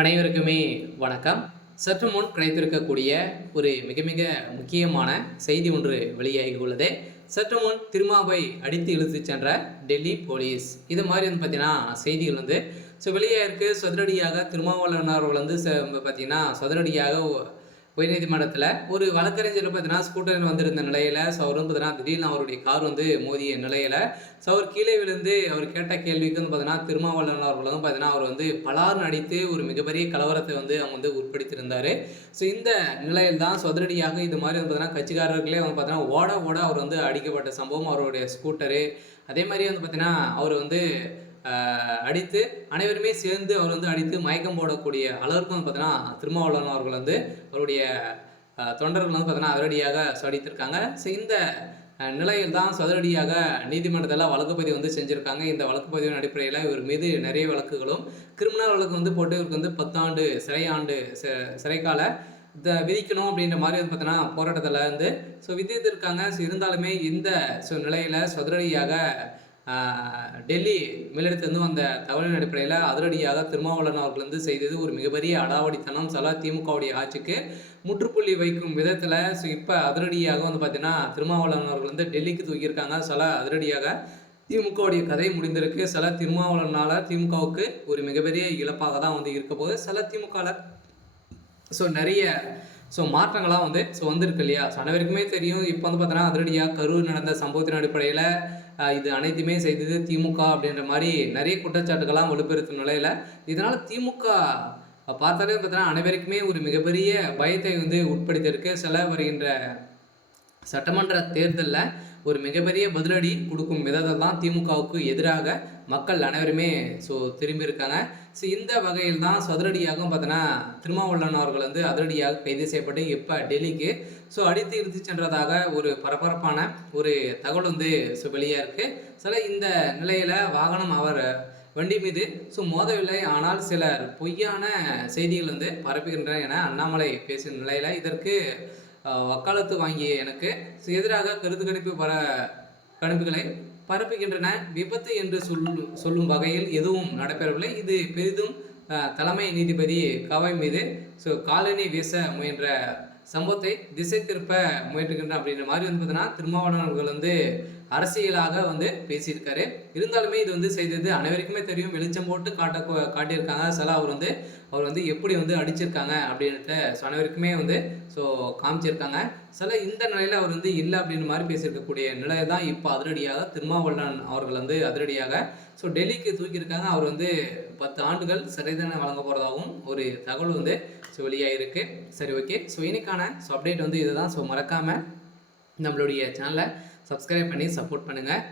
அனைவருக்குமே வணக்கம். சற்று முன் கிடைத்திருக்கக்கூடிய ஒரு மிக மிக முக்கியமான செய்தி ஒன்று வெளியாகி உள்ளது. சற்று முன் திருமாவை அடித்து இழுத்துச் சென்ற டெல்லி போலீஸ். இது மாதிரி பார்த்தீங்கன்னா செய்திகள் வெளியாயிருக்கு. சதுரடியாக திருமாவளவன் அவர்கள் பார்த்தீங்கன்னா சதுரடியாக உயர்நீதிமன்றத்தில் ஒரு வழக்கறிஞர் பார்த்தீங்கன்னா ஸ்கூட்டரில் வந்திருந்த நிலையில் அவர் பார்த்தீங்கன்னா திடீர்னு அவருடைய கார் மோதிய நிலையில் அவர் கீழே விழுந்து அவர் கேட்ட கேள்விக்கு பார்த்தீங்கன்னா திருமாவளவன் அவர்கள் பார்த்தீங்கன்னா அவர் பலார்னு அடித்து ஒரு மிகப்பெரிய கலவரத்தை அவங்க உட்படுத்தியிருந்தார். ஸோ இந்த நிலையில் தான் சதுரடியாக இது மாதிரி பார்த்தீங்கன்னா கட்சிக்காரர்களே பார்த்தீங்கன்னா ஓட ஓட அவர் அடிக்கப்பட்ட சம்பவம். அவருடைய ஸ்கூட்டரு அதே மாதிரி பார்த்தீங்கன்னா அவர் அடித்து அனைவருமே சேர்ந்து அவர் அடித்து மயக்கம் போடக்கூடிய அளவிற்கு பார்த்தீங்கன்னா திருமாவளவன் அவர்கள் அவருடைய தொண்டர்கள் பார்த்தீங்கன்னா அதிரடியாக அடித்திருக்காங்க. ஸோ இந்த நிலையில் தான் சதுரடியாக நீதிமன்றத்தில் வழக்குப்பதிவு செஞ்சுருக்காங்க. இந்த வழக்குப்பதிவின் அடிப்படையில் இவர் மீது நிறைய வழக்குகளும் கிரிமினல் வழக்கு போட்டு இவருக்கு 10 ஆண்டு சிறைக்கால விதிக்கணும் அப்படின்ற மாதிரி பார்த்தீங்கன்னா போராட்டத்தில் விதித்திருக்காங்க. ஸோ இருந்தாலுமே இந்த நிலையில் சதுரடியாக டெல்லி மேலிடத்திலிருந்து வந்த தகவலின் அடிப்படையில் அதிரடியாக திருமாவளவன் அவர்கள் செய்தது ஒரு மிகப்பெரிய அடாவடித்தனம். திமுகவுடைய ஆட்சிக்கு முற்றுப்புள்ளி வைக்கும் விதத்தில் இப்போ அதிரடியாக பார்த்தீங்கன்னா திருமாவளவன் அவர்கள் டெல்லிக்கு தூக்கியிருக்காங்க. அதிரடியாக திமுகவுடைய கதை முடிந்திருக்கு. திருமாவளவனால திமுகவுக்கு ஒரு மிகப்பெரிய இழப்பாக தான் இருக்க போது. திமுகவில் நிறைய மாற்றங்களாக வந்திருக்கு இல்லையா? அனைவருக்குமே தெரியும். இப்போ பார்த்தீங்கன்னா அதிரடியாக கரூர் நடந்த சம்பவத்தின் அடிப்படையில் இது அனைத்துமே செய்தது திமுக அப்படின்ற மாதிரி நிறைய குற்றச்சாட்டுகள்லாம் வலுப்பெறுத்தும் நிலையில் இதனால் திமுக பார்த்தாலே பார்த்தீங்கன்னா அனைவருக்குமே ஒரு மிகப்பெரிய பயத்தை உட்படுத்தியிருக்கு. வருகின்ற சட்டமன்ற தேர்தலில் ஒரு மிகப்பெரிய பதிலடி கொடுக்கும் விதத்தில் தான் திமுகவுக்கு எதிராக மக்கள் அனைவருமே திரும்பியிருக்காங்க. இந்த வகையில் தான் சதுரடியாக பார்த்தீங்கன்னா திருமாவளவன் அவர்கள் அதிரடியாக கைது செய்யப்பட்டு இப்போ டெல்லிக்கு அடித்து இழுத்து சென்றதாக ஒரு பரபரப்பான ஒரு தகவல் வெளியாக இருக்குது. இந்த நிலையில் வாகனம் அவர் வண்டி மீது மோதவில்லை, ஆனால் சிலர் பொய்யான செய்திகள் பரப்புகின்றன என அண்ணாமலை பேசிய நிலையில் இதற்கு வக்காலத்து வாங்கிய எனக்கு எதிராக கருத்து கணிப்புகளை பரப்புகின்றன. விபத்து என்று சொல்லும் வகையில் எதுவும் நடைபெறவில்லை. இது பெரிதும் தலைமை நீதிபதி கவை மீது காலனி வீச முயன்ற சம்பவத்தை திசை திருப்ப முயற்றுகின்றன அப்படின்ற மாதிரி பார்த்தீங்கன்னா திருமாவளவன் அவர்கள் அரசியலாக பேசியிருக்காரு. இருந்தாலுமே இது செய்தது அனைவருக்குமே தெரியும். வெளிச்சம் போட்டு காட்டியிருக்காங்க. அவர் எப்படி அடிச்சிருக்காங்க அப்படின்றத அனைவருக்குமே காமிச்சிருக்காங்க. இந்த நிலையில் அவர் இல்லை அப்படின்ற மாதிரி பேசியிருக்கக்கூடிய நிலையை தான் இப்போ அதிரடியாக திருமாவளவன் அவர்கள் அதிரடியாக டெல்லிக்கு தூக்கியிருக்காங்க. அவர் 10 ஆண்டுகள் சிறை தண்டனை வழங்க போகிறதாகவும் ஒரு தகவல் வெளியாக இருக்கு. சரி, ஓகே. இன்னைக்கான அப்டேட் இதுதான். மறக்காமல் நம்மளுடைய சேனலை சப்ஸ்கிரைப் பண்ணி சப்போர்ட் பண்ணுங்கள்.